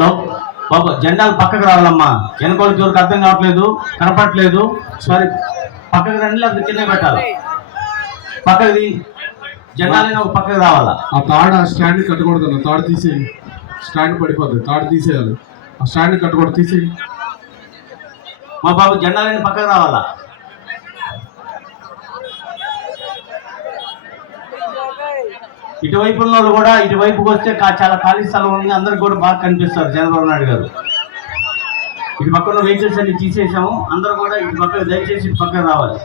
Hello బాబు, జెండాలు పక్కకు రావాలమ్మా. వెనకోళ్ళ ఎవరికి అర్థం కావట్లేదు, కనపడట్లేదు. సారీ, పక్కకు రండి, లేకపోతే కింద పెట్టాలి. పక్కది జెండాలని ఒక పక్కకు రావాలా. ఆ తాడు ఆ స్టాండ్ కట్టకూడదు, తాడు తీసేయి. స్టాండ్ పడిపోతుంది, తాడు తీసేయాలి. ఆ స్టాండ్ కట్టకూడదు, తీసేయి. మా బాబు, జెండాలని పక్కకు రావాలా. ఇటువైపు ఉన్న వాళ్ళు కూడా ఇటువైపుకి వస్తే చాలా ఖాళీ స్థలం ఉంది, అందరికి కూడా బాగా కనిపిస్తారు చంద్రబాబు నాయుడు గారు. ఇటు పక్కన వెహికల్స్ అన్ని తీసేసాము, అందరూ కూడా ఇటు పక్కన దయచేసి ఇటు పక్కన రావాలి.